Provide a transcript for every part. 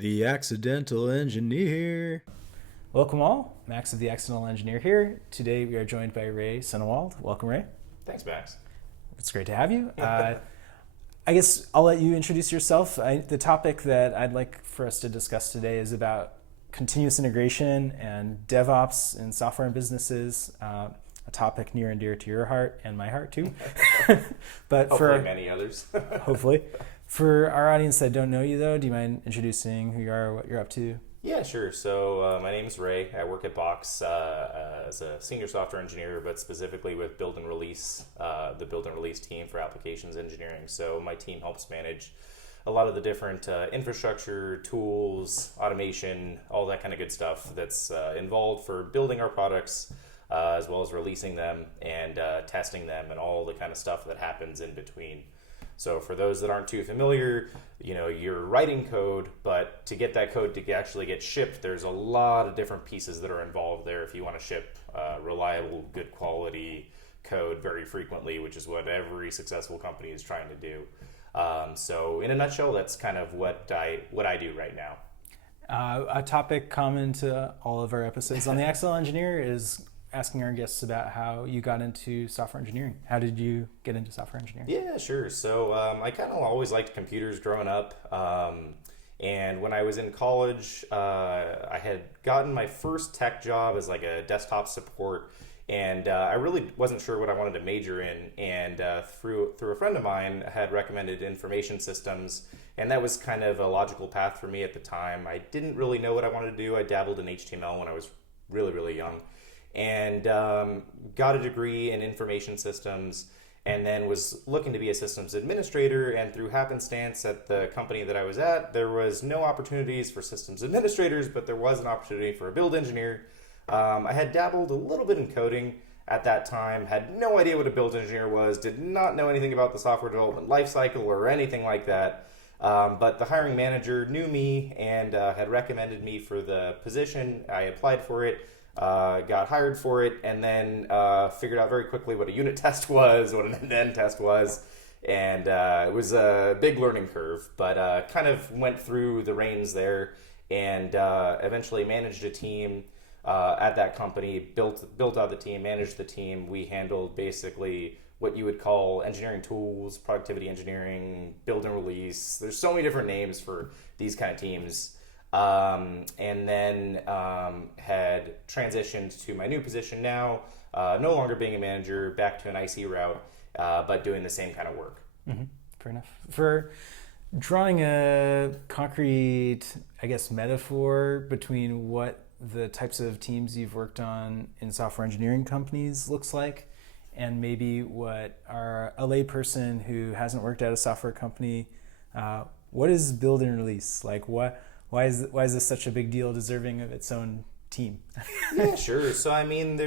The Accidental Engineer. Welcome all, Max of the Accidental Engineer here. Today we are joined by Ray Sennewald. Welcome, Ray. Thanks, Max. It's great to have you. I guess I'll let you introduce yourself. The topic that I'd like for us to discuss today is about continuous integration and DevOps in software and businesses, a topic near and dear to your heart and my heart too. But hopefully many others. Hopefully. For our audience that don't know you though, do you mind introducing who you are, what you're up to? Yeah, sure. So my name is Ray. I work at Box as a senior software engineer, but specifically with build and release, the build and release team for applications engineering. So my team helps manage a lot of the different infrastructure, tools, automation, all that kind of good stuff that's involved for building our products, as well as releasing them and testing them and all the kind of stuff that happens in between. So for those that aren't too familiar, you're writing code, but to get that code to actually get shipped, there's a lot of different pieces that are involved there if you want to ship reliable, good quality code very frequently, which is what every successful company is trying to do. So in a nutshell, that's kind of what I do right now. A topic common to all of our episodes on the Accidental Engineer is asking our guests about how you got into software engineering. How did you get into software engineering? Yeah, sure. So I kind of always liked computers growing up. And when I was in college, I had gotten my first tech job as like a desktop support. And I really wasn't sure what I wanted to major in. And through a friend of mine had recommended information systems. And that was kind of a logical path for me at the time. I didn't really know what I wanted to do. I dabbled in HTML when I was really, really young. And got a degree in information systems, and then was looking to be a systems administrator. And through happenstance at the company that I was at, there was no opportunities for systems administrators, but there was an opportunity for a build engineer. I had dabbled a little bit in coding at that time, had no idea what a build engineer was, did not know anything about the software development lifecycle or anything like that. But the hiring manager knew me and had recommended me for the position. I applied for it. Got hired for it, and then figured out very quickly what a unit test was, what an end-to-end test was, and it was a big learning curve, but kind of went through the reins there, and eventually managed a team at that company, built out the team, managed the team. We handled basically what you would call engineering tools, productivity engineering, build and release. There's so many different names for these kind of teams. And then had transitioned to my new position now, no longer being a manager, back to an IC route, but doing the same kind of work. Mm-hmm. Fair enough. For drawing a concrete, metaphor between what the types of teams you've worked on in software engineering companies looks like, and maybe what a layperson who hasn't worked at a software company, what is build and release? Like why is this such a big deal, deserving of its own team? Yeah, sure. So I mean,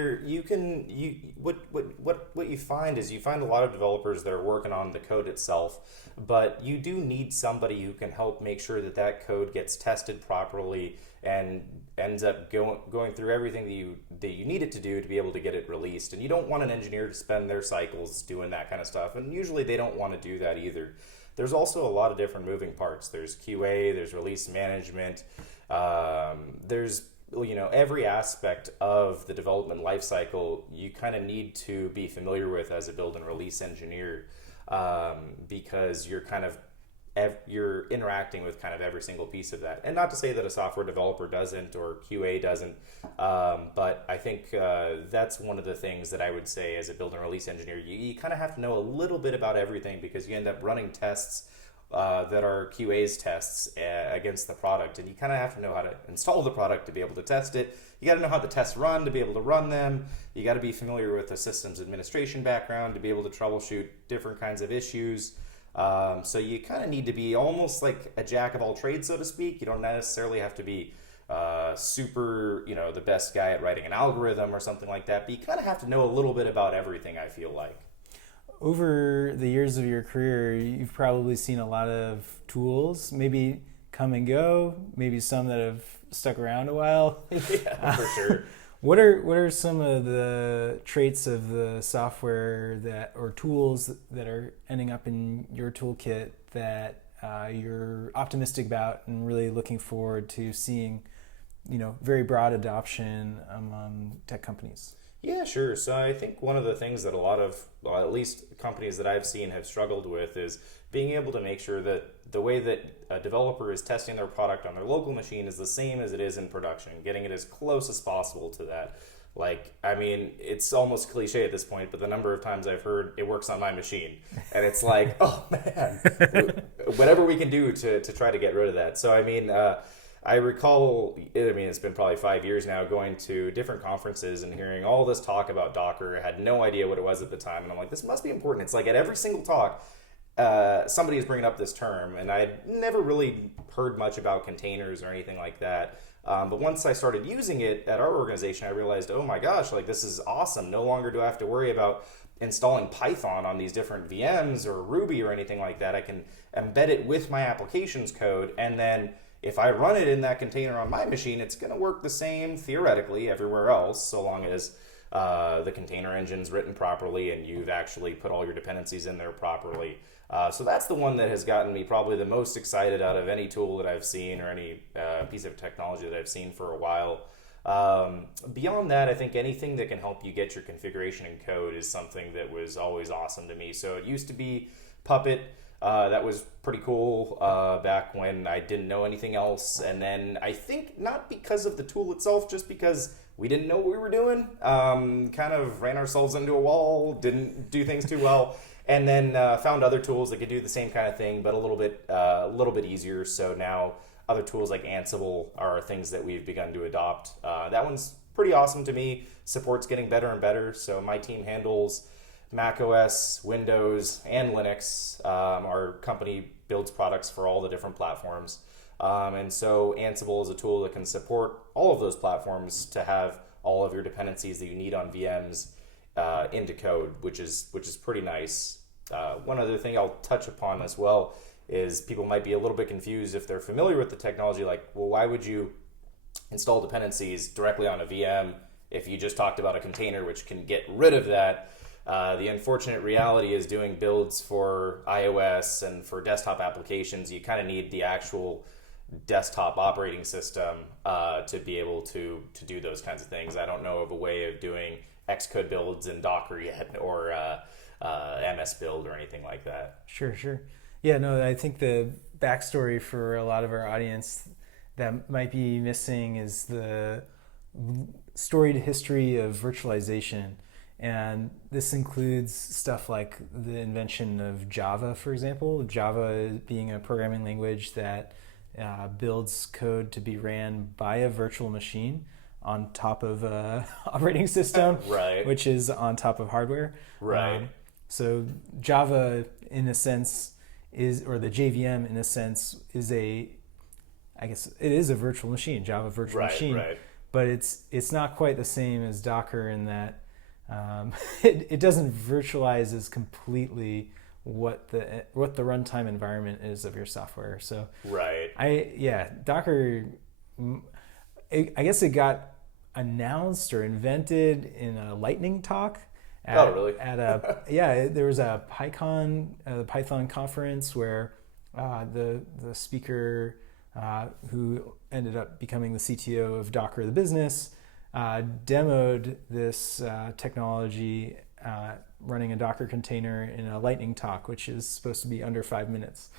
what you find is you find a lot of developers that are working on the code itself, but you do need somebody who can help make sure that code gets tested properly and ends up going through everything that you need it to do to be able to get it released. And you don't want an engineer to spend their cycles doing that kind of stuff, and usually they don't want to do that either. There's also a lot of different moving parts. There's QA, there's release management, there's every aspect of the development lifecycle you kind of need to be familiar with as a build and release engineer, because you're interacting with kind of every single piece of that. And not to say that a software developer doesn't or QA doesn't, but I think that's one of the things that I would say as a build and release engineer. You kind of have to know a little bit about everything, because you end up running tests that are QA's tests against the product, and you kind of have to know how to install the product to be able to test it. You got to know how the tests run to be able to run them. You got to be familiar with a systems administration background to be able to troubleshoot different kinds of issues. So you kind of need to be almost like a jack of all trades, so to speak. You don't necessarily have to be super, the best guy at writing an algorithm or something like that, but you kind of have to know a little bit about everything, I feel like. Over the years of your career, you've probably seen a lot of tools, maybe come and go, maybe some that have stuck around a while. Yeah, for sure. What are some of the traits of the software or tools that are ending up in your toolkit that you're optimistic about and really looking forward to seeing, very broad adoption among tech companies? Yeah, sure. So I think one of the things that a lot of, well, at least companies that I've seen have struggled with is being able to make sure that the way that a developer is testing their product on their local machine is the same as it is in production, getting it as close as possible to that. Like, I mean, it's almost cliche at this point, but the number of times I've heard it works on my machine. And it's like, oh man, whatever we can do to try to get rid of that. So, I mean, I recall, it's been probably 5 years now, going to different conferences and hearing all this talk about Docker. I had no idea what it was at the time. And I'm like, this must be important. It's like at every single talk, somebody is bringing up this term. And I'd never really heard much about containers or anything like that. But once I started using it at our organization, I realized, oh my gosh, like this is awesome. No longer do I have to worry about installing Python on these different VMs or Ruby or anything like that. I can embed it with my applications code, and then if I run it in that container on my machine, it's going to work the same theoretically everywhere else, so long as the container engine's written properly and you've actually put all your dependencies in there properly. So that's the one that has gotten me probably the most excited out of any tool that I've seen or any piece of technology that I've seen for a while. Beyond that, I think anything that can help you get your configuration in code is something that was always awesome to me. So it used to be Puppet. That was pretty cool back when I didn't know anything else. And then I think not because of the tool itself, just because we didn't know what we were doing, kind of ran ourselves into a wall, didn't do things too well. And then found other tools that could do the same kind of thing, but a little bit easier. So now other tools like Ansible are things that we've begun to adopt. That one's pretty awesome to me. Support's getting better and better. So my team handles Mac OS, Windows, and Linux. Our company builds products for all the different platforms. And so Ansible is a tool that can support all of those platforms to have all of your dependencies that you need on VMs into code, which is pretty nice. One other thing I'll touch upon as well is people might be a little bit confused if they're familiar with the technology, like, well, why would you install dependencies directly on a VM if you just talked about a container which can get rid of that? The unfortunate reality is doing builds for iOS and for desktop applications, you kind of need the actual desktop operating system to be able to do those kinds of things. I don't know of a way of doing Xcode builds in Docker yet, or MS build or anything like that. Sure. Yeah, no, I think the backstory for a lot of our audience that might be missing is the storied history of virtualization. And this includes stuff like the invention of Java, for example. Java being a programming language that builds code to be ran by a virtual machine on top of an operating system, right, which is on top of hardware. Right. So Java, in a sense, or the JVM, in a sense, I guess it is a virtual machine, Java virtual machine. Right. But it's not quite the same as Docker in that it doesn't virtualize as completely what the runtime environment is of your software. So Docker, I guess it got announced or invented in a lightning talk. There was a Python conference where the speaker who ended up becoming the CTO of Docker the business demoed this technology running a Docker container in a lightning talk, which is supposed to be under 5 minutes.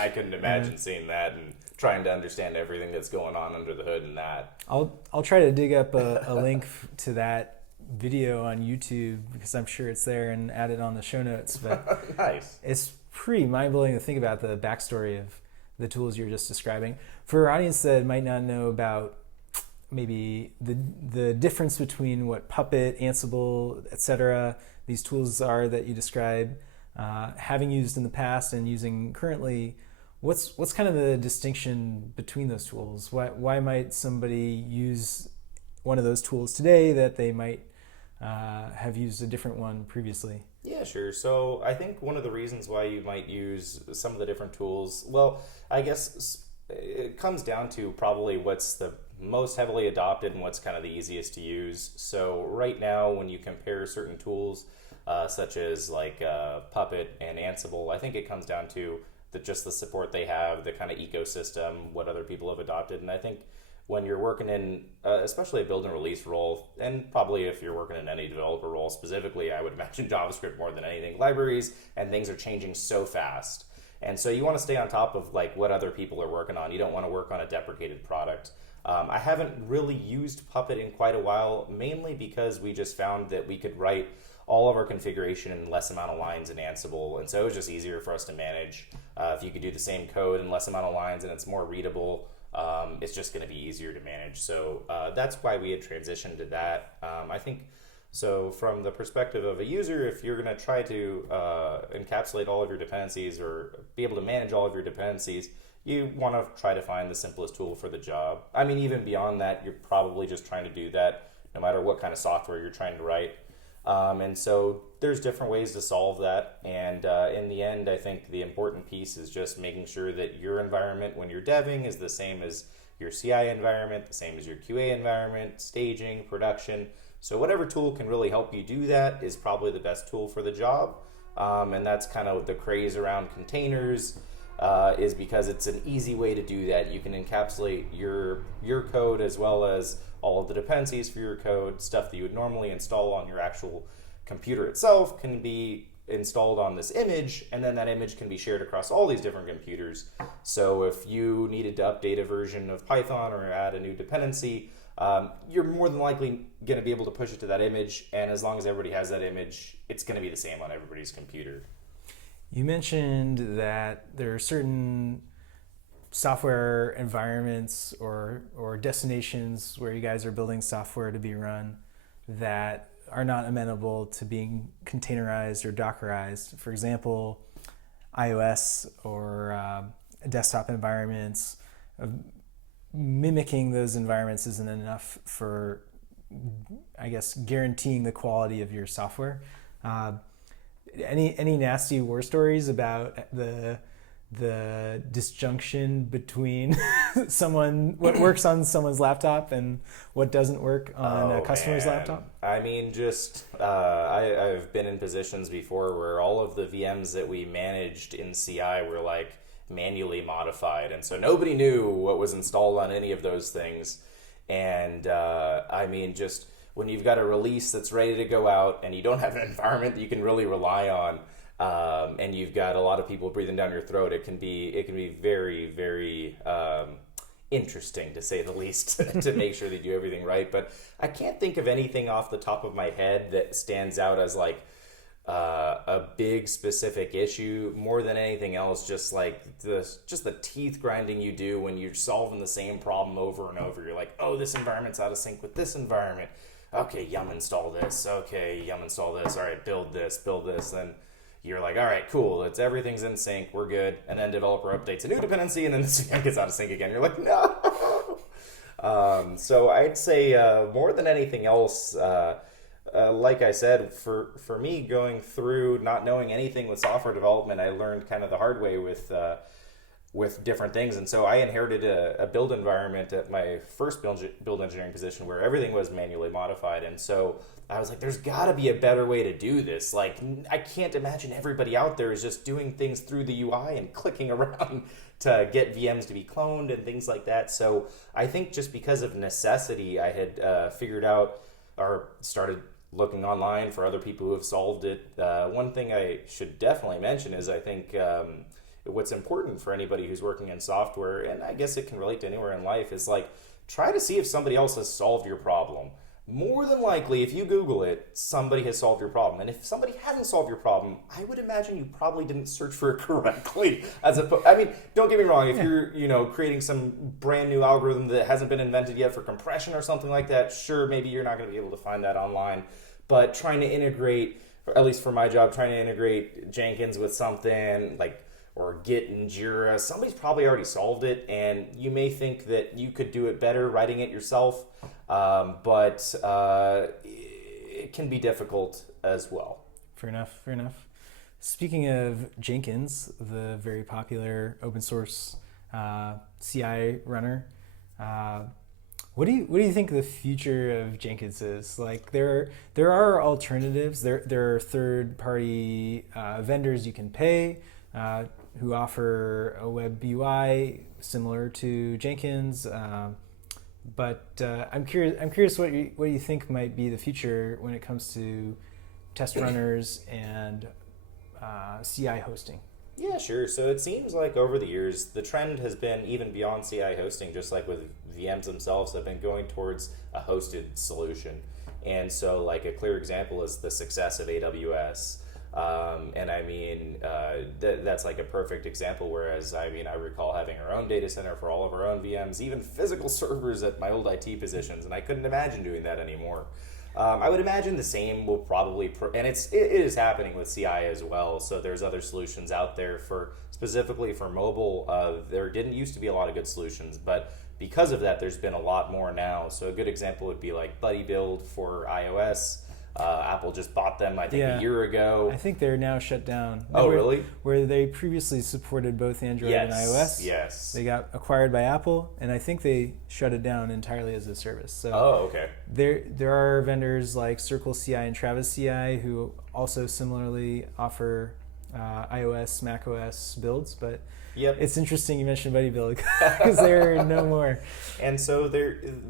I couldn't imagine seeing that and trying to understand everything that's going on under the hood in that. I'll try to dig up a link to that video on YouTube because I'm sure it's there and add it on the show notes. But nice. It's pretty mind-blowing to think about the backstory of the tools you're just describing. For our audience that might not know about maybe the difference between what Puppet, Ansible, etc., these tools are that you describe, having used in the past and using currently, what's kind of the distinction between those tools? Why might somebody use one of those tools today that they might have used a different one previously? Yeah, sure. So I think one of the reasons why you might use some of the different tools, well, I guess it comes down to probably what's the most heavily adopted and what's kind of the easiest to use. So right now, when you compare certain tools, such as like Puppet and Ansible, I think it comes down to just the support they have, the kind of ecosystem, what other people have adopted. And I think when you're working in, especially a build and release role, and probably if you're working in any developer role specifically, I would imagine JavaScript more than anything, libraries and things are changing so fast. And so you want to stay on top of like what other people are working on. You don't want to work on a deprecated product. I haven't really used Puppet in quite a while, mainly because we just found that we could write all of our configuration in less amount of lines in Ansible, and so it was just easier for us to manage. If you could do the same code in less amount of lines and it's more readable, it's just going to be easier to manage. So that's why we had transitioned to that. I think so from the perspective of a user, if you're going to try to encapsulate all of your dependencies or be able to manage all of your dependencies, you want to try to find the simplest tool for the job. I mean, even beyond that, you're probably just trying to do that no matter what kind of software you're trying to write. And so there's different ways to solve that. And in the end, I think the important piece is just making sure that your environment when you're deving is the same as your CI environment, the same as your QA environment, staging, production. So whatever tool can really help you do that is probably the best tool for the job. And that's kind of the craze around containers. Is because it's an easy way to do that. You can encapsulate your code as well as all of the dependencies for your code, stuff that you would normally install on your actual computer itself can be installed on this image, and then that image can be shared across all these different computers. So if you needed to update a version of Python or add a new dependency, you're more than likely going to be able to push it to that image, and as long as everybody has that image, it's going to be the same on everybody's computer. You mentioned that there are certain software environments or destinations where you guys are building software to be run that are not amenable to being containerized or Dockerized. For example, iOS or desktop environments. Mimicking those environments isn't enough for, I guess, guaranteeing the quality of your software. Any nasty war stories about the disjunction between what works on someone's laptop and what doesn't work on a customer's laptop? I mean, just I've been in positions before where all of the VMs that we managed in CI were like manually modified, and so nobody knew what was installed on any of those things. And I mean, just when you've got a release that's ready to go out and you don't have an environment that you can really rely on, and you've got a lot of people breathing down your throat, it can be very, very interesting, to say the least, to make sure they do everything right. But I can't think of anything off the top of my head that stands out as like a big specific issue. More than anything else, just like the teeth grinding you do when you're solving the same problem over and over. You're like, oh, this environment's out of sync with this environment. Okay, yum install this. Okay, yum install this. All right, build this. Then you're like, all right, cool. Everything's in sync. We're good. And then developer updates a new dependency, and then the VM gets out of sync again. You're like, no. So I'd say more than anything else, like I said, for me going through not knowing anything with software development, I learned kind of the hard way with different things. And so I inherited a build environment at my first build engineering position where everything was manually modified. And so I was like, there's got to be a better way to do this. Like, I can't imagine everybody out there is just doing things through the UI and clicking around to get VMs to be cloned and things like that. So I think just because of necessity, I had figured out or started looking online for other people who have solved it. One thing I should definitely mention is I think what's important for anybody who's working in software, and I guess it can relate to anywhere in life, is like try to see if somebody else has solved your problem. More than likely, if you Google it, somebody has solved your problem. And if somebody hasn't solved your problem, I would imagine you probably didn't search for it correctly. I mean, don't get me wrong. If you're, creating some brand new algorithm that hasn't been invented yet for compression or something like that, sure, maybe you're not going to be able to find that online. But trying to integrate, or at least for my job, trying to integrate Jenkins with something like, or Git and Jira, somebody's probably already solved it, and you may think that you could do it better writing it yourself, but it can be difficult as well. Fair enough. Speaking of Jenkins, the very popular open source CI runner, what do you think the future of Jenkins is? Like there are alternatives. There are third party vendors you can pay. who offer a web UI similar to Jenkins. But I'm curious what you think might be the future when it comes to test runners and CI hosting. Yeah, sure. So it seems like over the years, the trend has been even beyond CI hosting, just like with VMs themselves, have been going towards a hosted solution. And so, like, a clear example is the success of AWS. And I mean, that's like a perfect example. Whereas, I mean, I recall having our own data center for all of our own VMs, even physical servers at my old IT positions, and I couldn't imagine doing that anymore. I would imagine the same will probably, and it is happening with CI as well. So there's other solutions out there for specifically for mobile. There didn't used to be a lot of good solutions, but because of that, there's been a lot more now. So a good example would be like Buddy Build for iOS. Apple just bought them, I think, a year ago. I think they're now shut down. Really? Where they previously supported both Android and iOS. Yes. They got acquired by Apple, and I think they shut it down entirely as a service. So Okay. There are vendors like Circle CI and Travis CI who also similarly offer iOS, macOS builds, but it's interesting you mentioned Buddy Build because there are no more. And so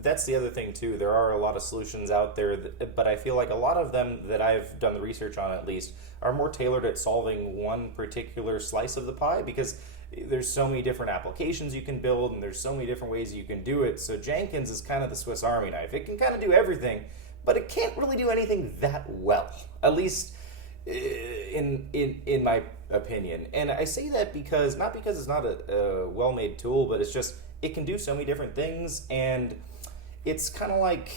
that's the other thing too. There are a lot of solutions out there, but I feel like a lot of them that I've done the research on at least are more tailored at solving one particular slice of the pie because there's so many different applications you can build and there's so many different ways you can do it. So Jenkins is kind of the Swiss Army knife. It can kind of do everything, but it can't really do anything that well, at least in my opinion. And I say that because not because it's not a well-made tool, but it's just it can do so many different things, and it's kind of like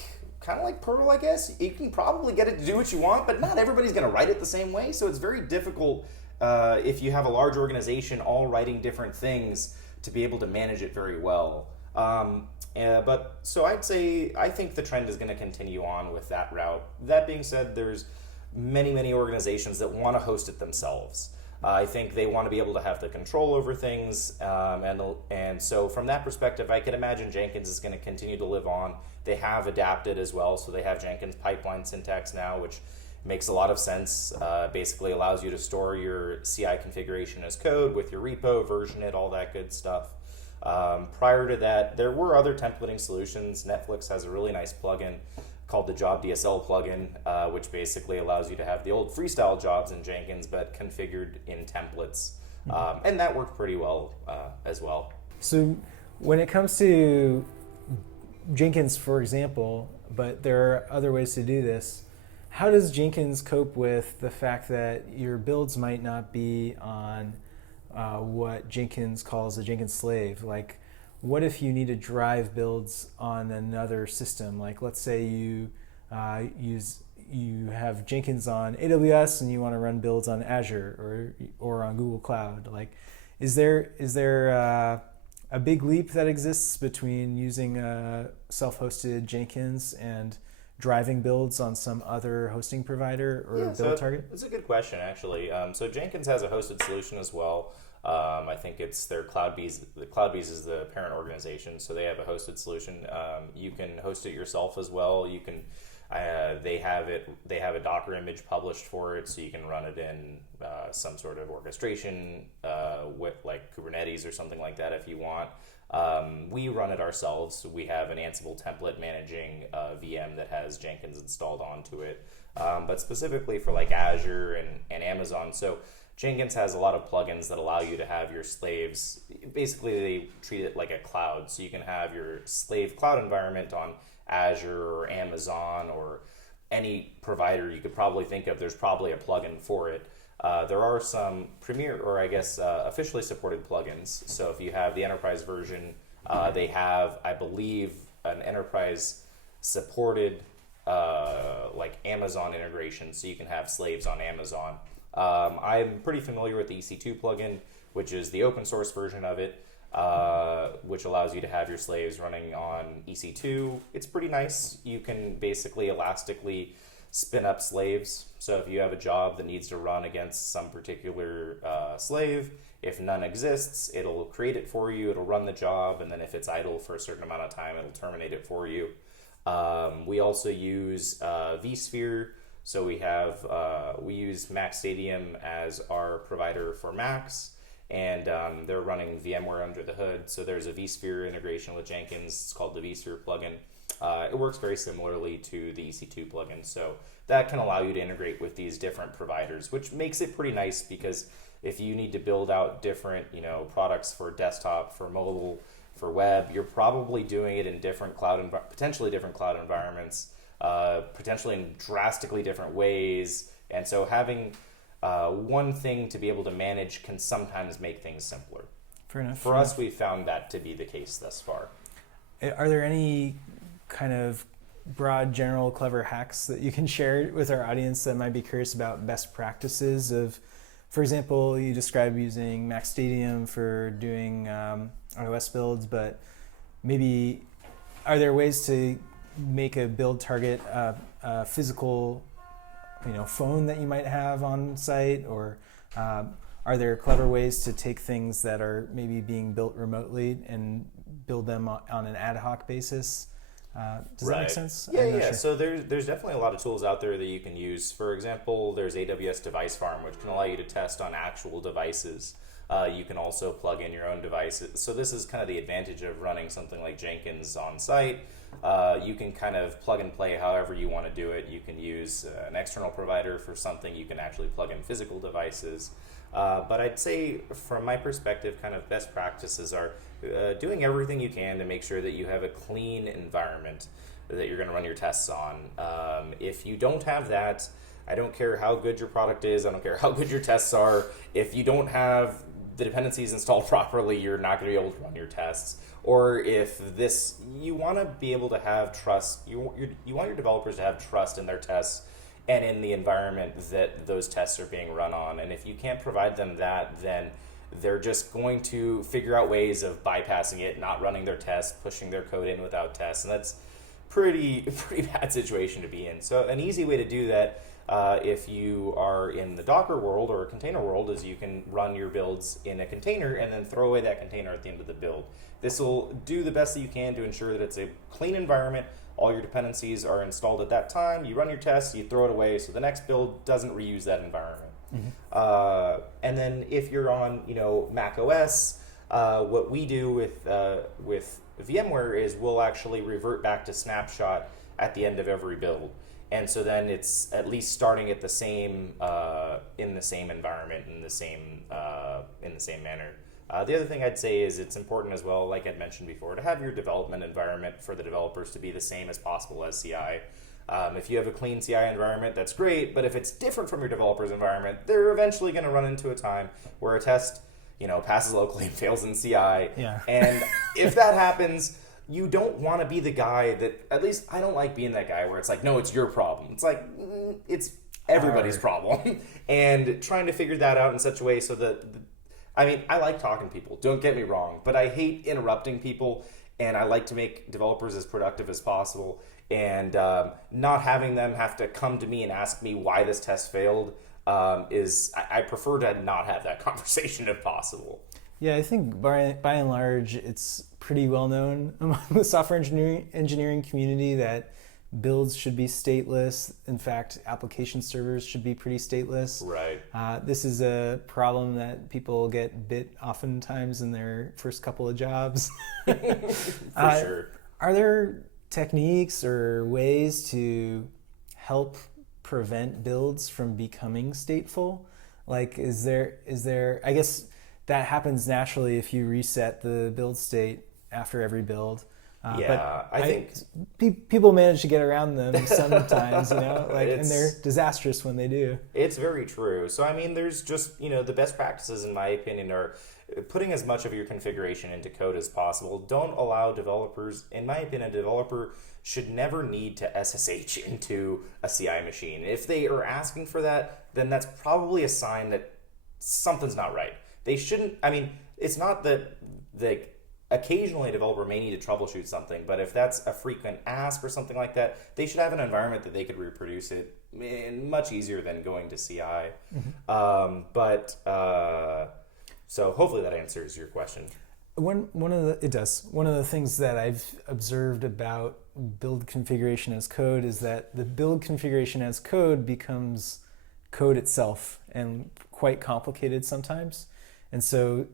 Perl, I guess. You can probably get it to do what you want, but not everybody's going to write it the same way. So it's very difficult if you have a large organization all writing different things to be able to manage it very well. But so I think the trend is going to continue on with that route. That being said, there's many organizations that want to host it themselves. I think they want to be able to have the control over things, and so from that perspective, I can imagine Jenkins is going to continue to live on. They have adapted as well, so they have Jenkins pipeline syntax now, which makes a lot of sense. Basically allows you to store your CI configuration as code with your repo, version it, all that good stuff. Prior to that, there were other templating solutions. Netflix has a really nice plugin called the Job DSL plugin, which basically allows you to have the old freestyle jobs in Jenkins, but configured in templates. And that worked pretty well as well. So when it comes to Jenkins, for example, but there are other ways to do this, how does Jenkins cope with the fact that your builds might not be on what Jenkins calls a Jenkins slave? Like, what if you need to drive builds on another system? Like, let's say you have Jenkins on AWS and you want to run builds on Azure or on Google Cloud. Like, is there a big leap that exists between using a self-hosted Jenkins and driving builds on some other hosting provider or build target? It's a good question, actually. So Jenkins has a hosted solution as well. I think it's their CloudBees. The CloudBees is the parent organization, so they have a hosted solution. You can host it yourself as well. You can. They have it. They have a Docker image published for it, so you can run it in some sort of orchestration with like Kubernetes or something like that if you want. We run it ourselves. We have an Ansible template managing a VM that has Jenkins installed onto it, but specifically for like Azure and Amazon. So Jenkins has a lot of plugins that allow you to have your slaves. Basically, they treat it like a cloud, so you can have your slave cloud environment on Azure or Amazon or any provider you could probably think of. There's probably a plugin for it. There are some premier, or I guess officially supported plugins. So if you have the enterprise version, they have, I believe, an enterprise supported like Amazon integration, so you can have slaves on Amazon. I'm pretty familiar with the EC2 plugin, which is the open source version of it, which allows you to have your slaves running on EC2. It's pretty nice. You can basically elastically spin up slaves. So if you have a job that needs to run against some particular slave, if none exists, it'll create it for you, it'll run the job, and then if it's idle for a certain amount of time, it'll terminate it for you. We also use vSphere. So we use Mac Stadium as our provider for Macs, and they're running VMware under the hood. So there's a vSphere integration with Jenkins. It's called the vSphere plugin. It works very similarly to the EC2 plugin. So that can allow you to integrate with these different providers, which makes it pretty nice because if you need to build out different, products for desktop, for mobile, for web, you're probably doing it in different potentially different cloud environments, potentially in drastically different ways. And so having one thing to be able to manage can sometimes make things simpler. Fair enough. For us, we've found that to be the case thus far. Are there any kind of broad, general, clever hacks that you can share with our audience that might be curious about best practices of, for example, you described using Mac Stadium for doing iOS builds, but maybe are there ways to make a build target a physical, phone that you might have on site, or are there clever ways to take things that are maybe being built remotely and build them on an ad hoc basis? Does that make sense? Yeah. Sure. So there's definitely a lot of tools out there that you can use. For example, there's AWS Device Farm, which can allow you to test on actual devices. You can also plug in your own devices. So this is kind of the advantage of running something like Jenkins on site. You can kind of plug and play however you want to do it. You can use an external provider for something. You can actually plug in physical devices. But I'd say, from my perspective, kind of best practices are doing everything you can to make sure that you have a clean environment that you're going to run your tests on. If you don't have that, I don't care how good your product is, I don't care how good your tests are, if you don't have the dependencies installed properly, you're not going to be able to run your tests. Or if you want to be able to have trust, you want your developers to have trust in their tests and in the environment that those tests are being run on. And if you can't provide them that, then they're just going to figure out ways of bypassing it, not running their tests, pushing their code in without tests. And that's pretty bad situation to be in. So an easy way to do that, if you are in the Docker world or a container world, is you can run your builds in a container and then throw away that container at the end of the build. This will do the best that you can to ensure that it's a clean environment. All your dependencies are installed at that time. You run your tests, you throw it away, so the next build doesn't reuse that environment. Mm-hmm. And then if you're on, Mac OS, what we do with VMware is we'll actually revert back to snapshot at the end of every build. And so then it's at least starting at the same in the same environment, in the same manner. The other thing I'd say is it's important as well, like I'd mentioned before, to have your development environment for the developers to be the same as possible as CI. If you have a clean CI environment, that's great, but if it's different from your developer's environment, they're eventually going to run into a time where a test, passes locally and fails in CI. Yeah. And if that happens, you don't want to be the guy that, at least I don't like being that guy where it's like, no, it's your problem. It's like, it's everybody's problem. And trying to figure that out in such a way so that, I like talking to people, don't get me wrong, but I hate interrupting people, and I like to make developers as productive as possible. And not having them have to come to me and ask me why this test failed I prefer to not have that conversation if possible. Yeah, I think by and large, it's pretty well known among the software engineering community that builds should be stateless. In fact, application servers should be pretty stateless. Right. This is a problem that people get bit oftentimes in their first couple of jobs. For sure. Are there techniques or ways to help prevent builds from becoming stateful? Like, is there, I guess that happens naturally if you reset the build state after every build. But I think people manage to get around them sometimes, and they're disastrous when they do. It's very true. So, there's just, the best practices, in my opinion, are putting as much of your configuration into code as possible. Don't allow developers, in my opinion, a developer should never need to SSH into a CI machine. If they are asking for that, then that's probably a sign that something's not right. They shouldn't, it's not that occasionally a developer may need to troubleshoot something, but if that's a frequent ask or something like that, they should have an environment that they could reproduce it much easier than going to CI. Mm-hmm. So hopefully that answers your question. It does. One of the things that I've observed about build configuration as code is that the build configuration as code becomes code itself, and quite complicated sometimes. And so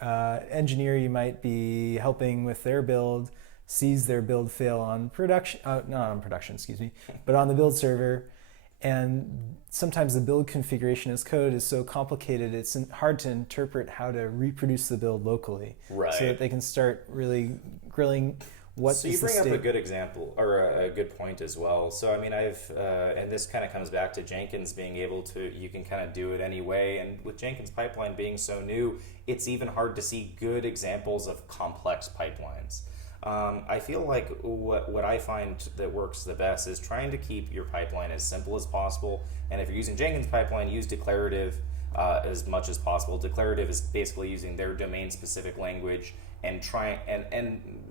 engineer you might be helping with their build, sees their build fail on production, not on production, excuse me, but on the build server. And sometimes the build configuration as code is so complicated, it's hard to interpret how to reproduce the build locally. Right. So that they can start really grilling what So you bring up a good example, or a good point as well. So I mean, and this kind of comes back to Jenkins being able to, you can kind of do it anyway. And with Jenkins pipeline being so new, it's even hard to see good examples of complex pipelines. I feel like what I find that works the best is trying to keep your pipeline as simple as possible. And if you're using Jenkins pipeline, use declarative as much as possible. Declarative is basically using their domain specific language and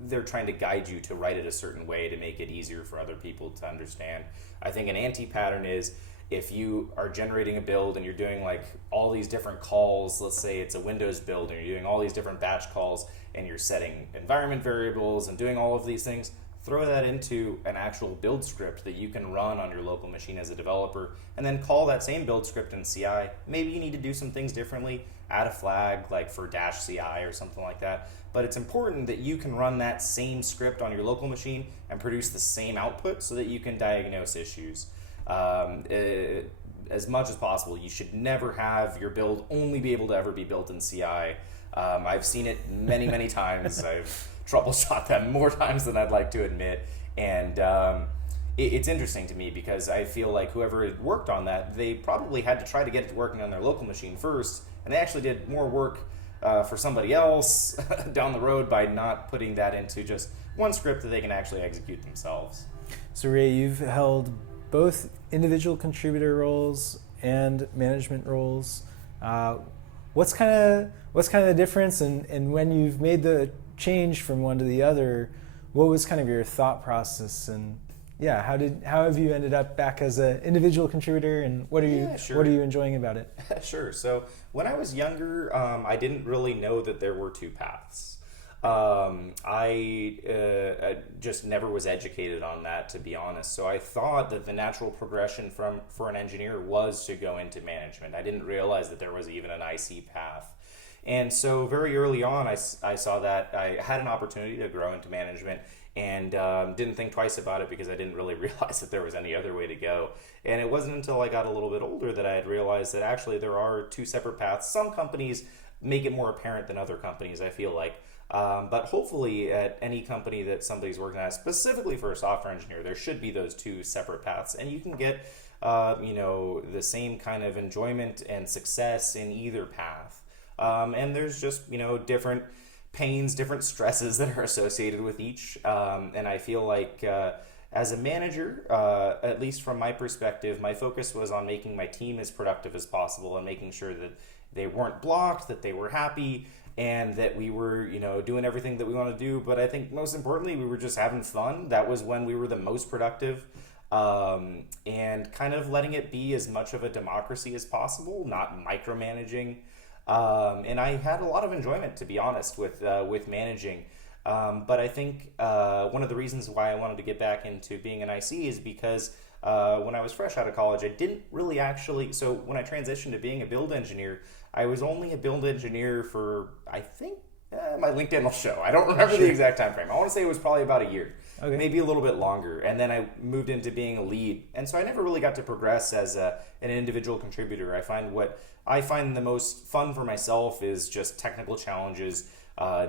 they're trying to guide you to write it a certain way to make it easier for other people to understand. I think an anti-pattern is if you are generating a build and you're doing like all these different calls, let's say it's a Windows build and you're doing all these different batch calls and you're setting environment variables and doing all of these things, throw that into an actual build script that you can run on your local machine as a developer, and then call that same build script in CI. Maybe you need to do some things differently, add a flag like for -CI or something like that. But it's important that you can run that same script on your local machine and produce the same output so that you can diagnose issues. As much as possible, you should never have your build only be able to ever be built in CI. I've seen it many, many times. I've troubleshot them more times than I'd like to admit. And it's interesting to me because I feel like whoever worked on that, they probably had to try to get it working on their local machine first, and they actually did more work for somebody else down the road by not putting that into just one script that they can actually execute themselves. So Ray, you've held both individual contributor roles and management roles. What's kind of the difference, and when you've made the change from one to the other, what was kind of your thought process, and yeah, how have you ended up back as an individual contributor, and what are you enjoying about it? Sure. So when I was younger, I didn't really know that there were two paths. I just never was educated on that, to be honest. So I thought that the natural progression for an engineer was to go into management. I didn't realize that there was even an IC path. And so very early on, I saw that I had an opportunity to grow into management, and didn't think twice about it because I didn't really realize that there was any other way to go. And it wasn't until I got a little bit older that I had realized that actually there are two separate paths. Some companies make it more apparent than other companies, I feel like. But hopefully at any company that somebody's working at, specifically for a software engineer, there should be those two separate paths. And you can get the same kind of enjoyment and success in either path. And there's just, different pains, different stresses that are associated with each. And I feel like as a manager, at least from my perspective, my focus was on making my team as productive as possible and making sure that they weren't blocked, that they were happy, and that we were, doing everything that we want to do. But I think most importantly, we were just having fun. That was when we were the most productive. And kind of letting it be as much of a democracy as possible, not micromanaging. And I had a lot of enjoyment, to be honest, with managing. But I think one of the reasons why I wanted to get back into being an IC is because when I was fresh out of college, I didn't really actually... So when I transitioned to being a build engineer, I was only a build engineer for, I think, my LinkedIn will show. I don't remember the exact time frame. I want to say it was probably about a year. Okay. Maybe a little bit longer. And then I moved into being a lead. And so I never really got to progress as an individual contributor. What I find the most fun for myself is just technical challenges,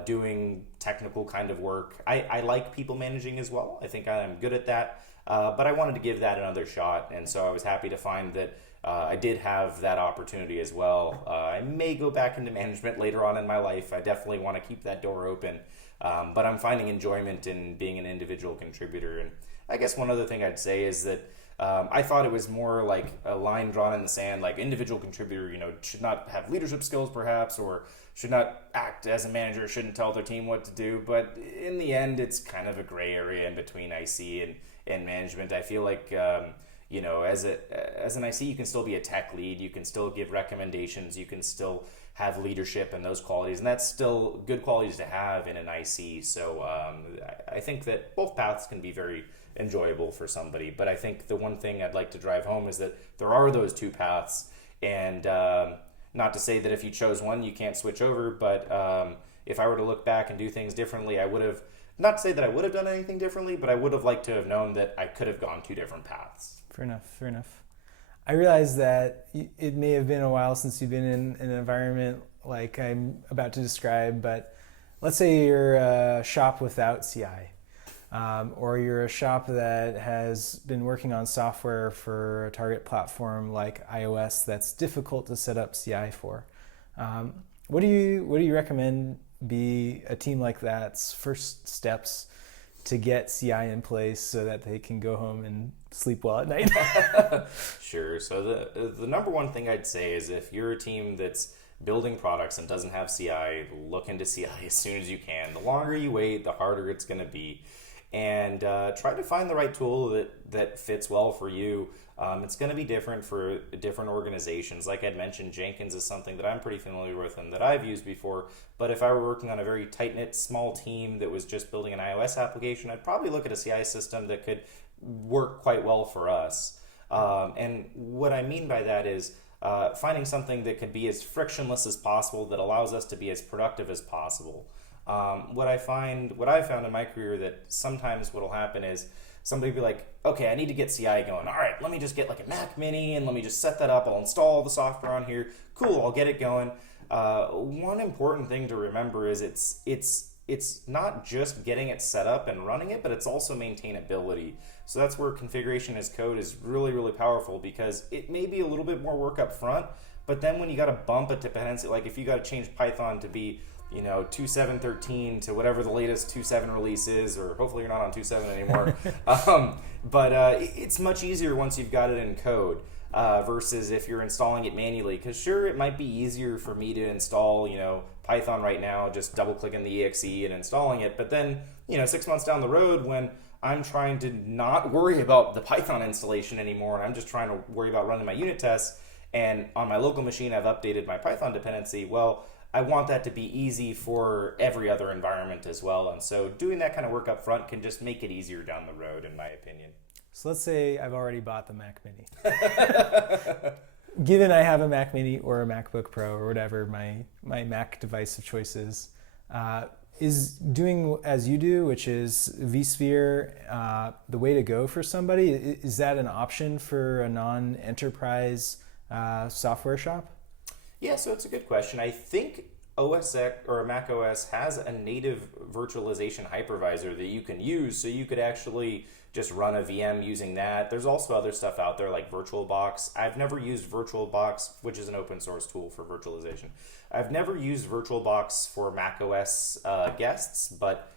doing technical kind of work. I like people managing as well. I think I'm good at that. But I wanted to give that another shot. And so I was happy to find that I did have that opportunity as well. I may go back into management later on in my life. I definitely want to keep that door open. But I'm finding enjoyment in being an individual contributor. And I guess one other thing I'd say is that I thought it was more like a line drawn in the sand, like individual contributor, should not have leadership skills perhaps, or should not act as a manager, shouldn't tell their team what to do. But in the end, it's kind of a gray area in between IC and management. I feel like, as an IC, you can still be a tech lead, you can still give recommendations, you can still have leadership and those qualities, and that's still good qualities to have in an IC. So I think that both paths can be very enjoyable for somebody, but I think the one thing I'd like to drive home is that there are those two paths, and Not to say that if you chose one, you can't switch over, but if I were to look back and do things differently, I would have, not to say that I would have done anything differently, but I would have liked to have known that I could have gone 2 different paths. Fair enough. I realize that it may have been a while since you've been in an environment like I'm about to describe, but let's say you're a shop without CI, or you're a shop that has been working on software for a target platform like iOS that's difficult to set up CI for. What do you recommend be a team like that's first steps to get CI in place so that they can go home and sleep well at night? Sure. So the number one thing I'd say is if you're a team that's building products and doesn't have CI, look into CI as soon as you can. The longer you wait, the harder it's going to be. And try to find the right tool that fits well for you. It's going to be different for different organizations. Like I'd mentioned, Jenkins is something that I'm pretty familiar with and that I've used before. But if I were working on a very tight-knit, small team that was just building an iOS application, I'd probably look at a CI system that could work quite well for us. And what I mean by that is finding something that could be as frictionless as possible, that allows us to be as productive as possible. What I've found in my career that sometimes what'll happen is somebody will be like, okay, I need to get CI going. All right, let me just get like a Mac Mini and let me just set that up. I'll install the software on here. Cool, I'll get it going. One important thing to remember is it's not just getting it set up and running it, but it's also maintainability. So that's where configuration as code is really, really powerful, because it may be a little bit more work up front, but then when you got to bump a dependency, like if you got to change Python to be 2.7.13 to whatever the latest 2.7 release is, or hopefully you're not on 2.7 anymore. But it's much easier once you've got it in code versus if you're installing it manually. Because sure, it might be easier for me to install, Python right now, just double clicking the exe and installing it. But then, 6 months down the road, when I'm trying to not worry about the Python installation anymore, and I'm just trying to worry about running my unit tests, and on my local machine I've updated my Python dependency, well, I want that to be easy for every other environment as well. And so doing that kind of work up front can just make it easier down the road, in my opinion. So let's say I've already bought the Mac Mini. Given I have a Mac Mini or a MacBook Pro or whatever my Mac device of choice is doing as you do, which is vSphere, the way to go for somebody? Is that an option for a non-enterprise software shop? Yeah, so it's a good question. I think OS X or Mac OS has a native virtualization hypervisor that you can use, so you could actually just run a VM using that. There's also other stuff out there like VirtualBox. I've never used VirtualBox, which is an open source tool for virtualization. I've never used VirtualBox for Mac OS guests, but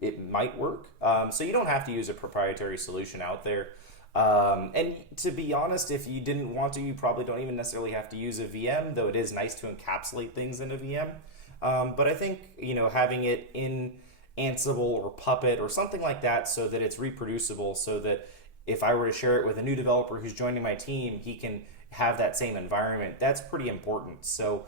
it might work. So you don't have to use a proprietary solution out there. And to be honest, if you didn't want to, you probably don't even necessarily have to use a VM, though it is nice to encapsulate things in a VM. But I think, having it in Ansible or Puppet or something like that so that it's reproducible, so that if I were to share it with a new developer who's joining my team, he can have that same environment. That's pretty important. So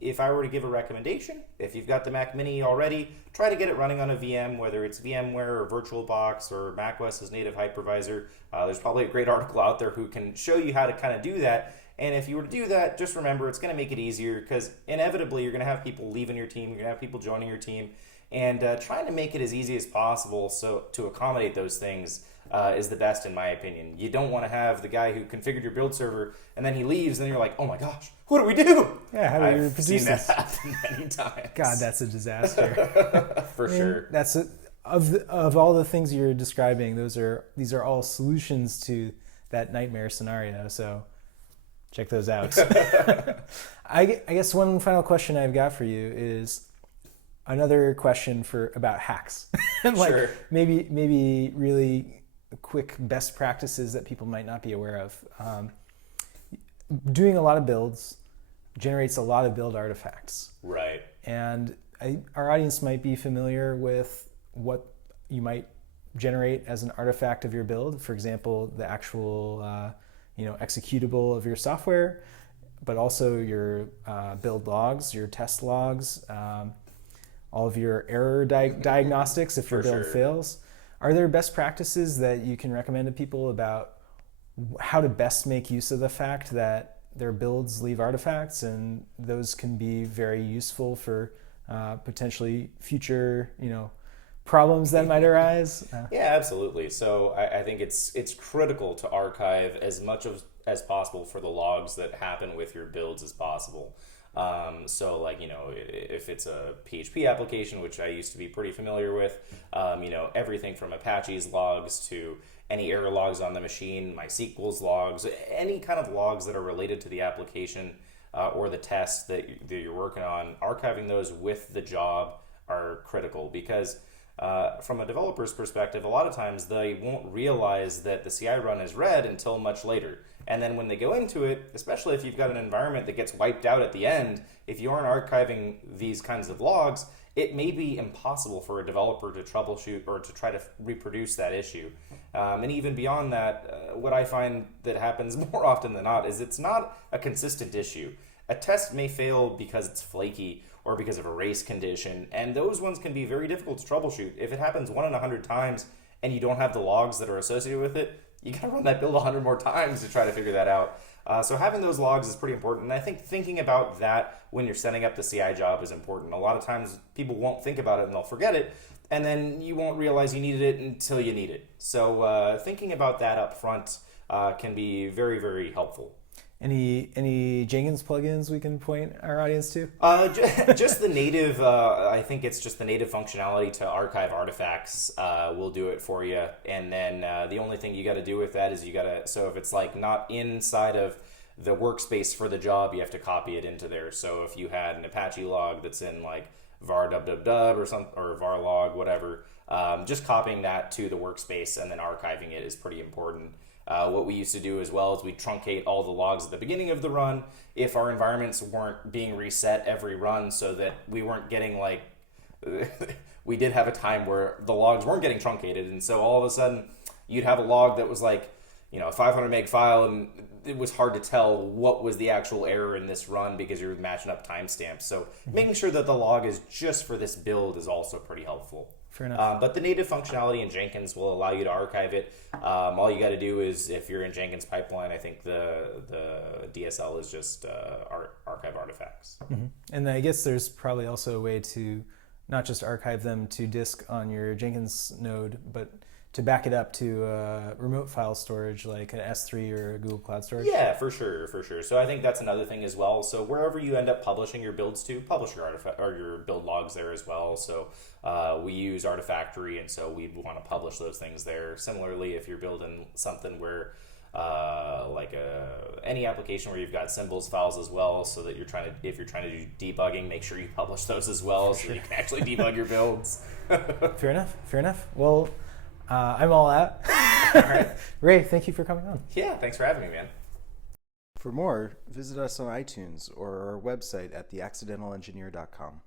if I were to give a recommendation, if you've got the Mac Mini already, try to get it running on a VM, whether it's VMware or VirtualBox or macOS's native hypervisor. There's probably a great article out there who can show you how to kind of do that. And if you were to do that, just remember it's going to make it easier, because inevitably you're going to have people leaving your team, you're going to have people joining your team, and trying to make it as easy as possible so to accommodate those things is the best, in my opinion. You don't want to have the guy who configured your build server and then he leaves and then you're like, oh my gosh, what do we do? Yeah, how do you produce seen this? that happen many times. God, that's a disaster. For sure. That's of all the things you're describing, these are all solutions to that nightmare scenario. So check those out. I guess one final question I've got for you is another question about hacks. Sure. Maybe really quick best practices that people might not be aware of. Doing a lot of builds generates a lot of build artifacts. Right. And our audience might be familiar with what you might generate as an artifact of your build. For example, the actual executable of your software, but also your build logs, your test logs, all of your error diagnostics if your build fails. Are there best practices that you can recommend to people about how to best make use of the fact that their builds leave artifacts, and those can be very useful for potentially future, problems that might arise. Yeah, absolutely. So I think it's critical to archive as much as possible for the logs that happen with your builds as possible. So like, if it's a PHP application, which I used to be pretty familiar with, everything from Apache's logs to any error logs on the machine, MySQL's logs, any kind of logs that are related to the application or the test that you're working on, archiving those with the job are critical because from a developer's perspective, a lot of times they won't realize that the CI run is read until much later. And then when they go into it, especially if you've got an environment that gets wiped out at the end, if you aren't archiving these kinds of logs, it may be impossible for a developer to troubleshoot or to try to reproduce that issue. And even beyond that, what I find that happens more often than not is it's not a consistent issue. A test may fail because it's flaky or because of a race condition, and those ones can be very difficult to troubleshoot. If it happens 1 in 100 times and you don't have the logs that are associated with it, you gotta run that build 100 more times to try to figure that out. So having those logs is pretty important, and I think thinking about that when you're setting up the CI job is important. A lot of times people won't think about it and they'll forget it, and then you won't realize you needed it until you need it. So thinking about that up front can be very, very helpful. Any Jenkins plugins we can point our audience to? Just the native, I think it's just the native functionality to archive artifacts will do it for you. And then the only thing you got to do with that is so if it's like not inside of the workspace for the job, you have to copy it into there. So if you had an Apache log that's in like var dub or var log, whatever, just copying that to the workspace and then archiving it is pretty important. What we used to do as well is we truncate all the logs at the beginning of the run if our environments weren't being reset every run, so that we weren't getting like we did have a time where the logs weren't getting truncated, and so all of a sudden you'd have a log that was like a 500 meg file, and it was hard to tell what was the actual error in this run because you're matching up timestamps. So making sure that the log is just for this build is also pretty helpful. Fair enough. But the native functionality in Jenkins will allow you to archive it. All you got to do is, if you're in Jenkins pipeline, I think the DSL is just archive artifacts. Mm-hmm. And I guess there's probably also a way to not just archive them to disk on your Jenkins node, but to back it up to remote file storage like an S3 or a Google Cloud Storage. Yeah, for sure. So I think that's another thing as well. So wherever you end up publishing your builds to, publish your artifact or your build logs there as well. So we use Artifactory, and so we want to publish those things there. Similarly, if you're building something where any application where you've got symbols files as well, so that if you're trying to do debugging, make sure you publish those as well, so you can actually debug your builds. Fair enough. Well, I'm all out. All right. Ray, thank you for coming on. Yeah, thanks for having me, man. For more, visit us on iTunes or our website at theaccidentalengineer.com.